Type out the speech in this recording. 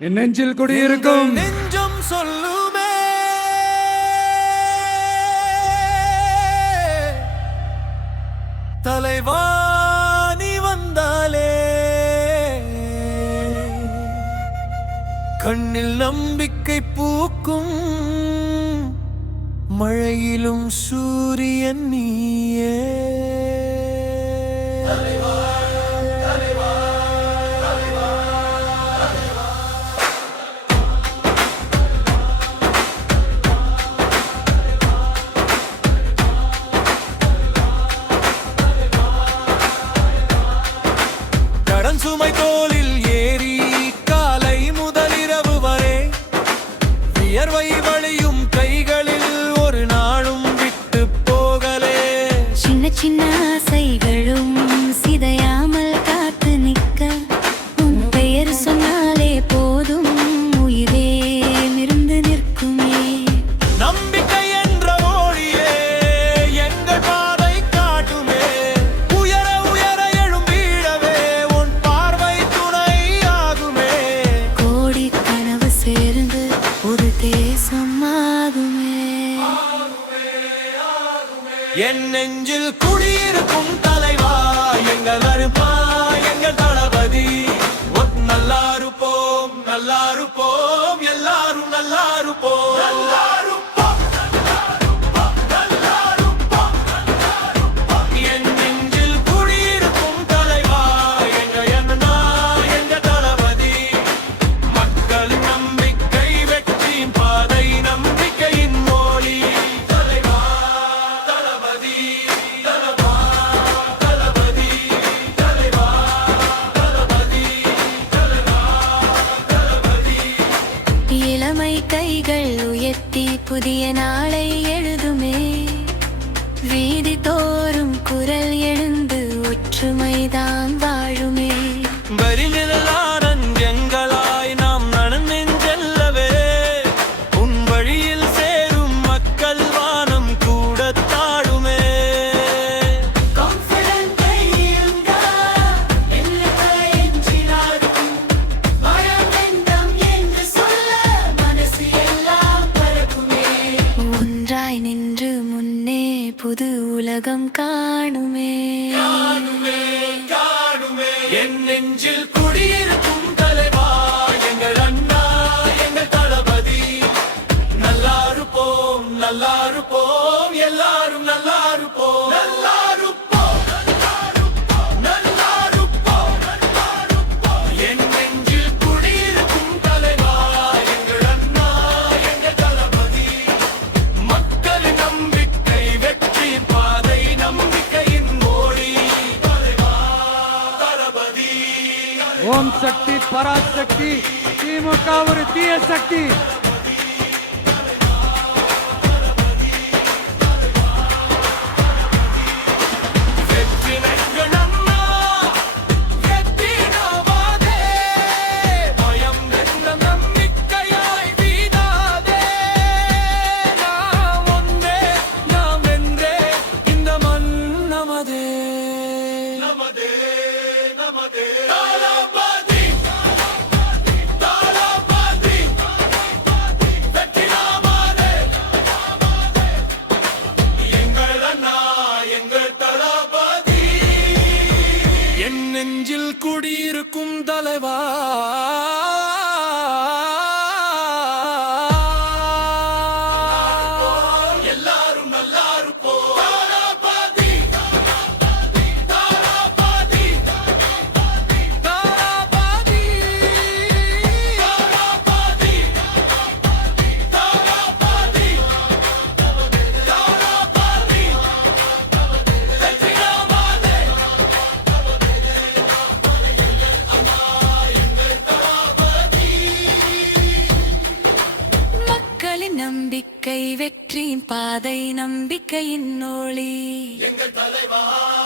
என் நெஞ்சில் குடியிருக்கும் நெஞ்சம் சொல்லுமே தலைவா நீ வந்தாலே கண்ணில் நம்பிக்கை பூக்கும் மழையிலும் சூரியன் நீயே சுமை தோளில் ஏறி காலை முதலிரவு வரை வியர்வை வழியும் கைகளில் ஒரு நாளும் விட்டு போகலே சின்ன சின்ன ஆசைகளும் சிதையாமல் காத்து நிற்க உன் பெயர் சொன்னாலே போதும் உயிரே மிருந்து நிற்குமே நம்பிக்கை என்ற ஒளியே எங்கள் பாதை காட்டுமே உயர உயர எழும்பிடவே உன் பார்வை துணை ஆகுமே கோடி கனவு சேர்ந்து ஒரு தேசம் ஆகுமே என் நெஞ்சில் குடியிருக்கும் தலைவா எங்கள் அருப்பா எங்கள் தளபதி நல்லா இருப்போம் நல்லா இருப்போம் எல்லாரும் நல்லா இருப்போம் நல்லா இருப்போம் நல்லா இருப்போம் என் நெஞ்சில் குடியிருக்கும் தலைவா எங்க அண்ணா எங்க தளபதி மக்களின் நம்பிக்கை வெற்றியின் பாதை நம்பிக்கையின் மொழி தலைவா தளபதி தலைவா தளபதி தலைவா தளபதி தலைவா தளபதி இளமை கைகள் உயர்த்தி புதிய நாளை எழுதுமே வீதி தோறும் குரல் எழுந்து ஒற்றுமைதான் வாழுமே வரிநிழலாரன் எங்களாய் நாம் நடந்தெல்லவே உன் வழியில் சேரும் மக்கள் வானம் கூட தாழுமே ஒன்றாய் நின்று முன்னே புது உலகம் காணுமே காணுமே காணுமே என் நெஞ்சில் குடியிருக்கும் தலைவா எங்கள் அண்ணா எங்கள் தளபதி நல்லா இருப்போம் நல்லா இருப்போம் எல்லாரும் நல்லா இருப்போம் நல்லா இருப்போம் நல்லா இருப்போம் என் நெஞ்சில் குடியிருக்கும் தலைவா எங்கள் அண்ணா எங்கள் தளபதி மக்களின் நம்பிக்கை வெற்றியின் பாதை நம்பிக்கையின் மொழி தலைவா தளபதி ஓம் சக்தி பராசக்தி திமுக ஒரு தீய சக்தி வெற்றி நெஞ்சன் அண்ணா வெற்றினாவாதே பயம் என்ற நம்பிக்கையாய் வீடாதே நாம் ஒன்றே நாம் வென்றே இந்த மண் நமதே நமதே நமதே தளபதி தளபதி வெற்றினாவாதே எங்கள் அண்ணா எங்கள் தளபதி என் நெஞ்சில் குடியிருக்கும் தலைவா எல்லாரும் நல்லா இருப்போம் தளபதி தளபதி தளபதி தளபதி தளபதி தளபதி வெற்றினாவாதே மக்களின் நம்பிக்கை வெற்றியின் பாதை நம்பிக்கையின் ஒளி எங்கள் தலைவா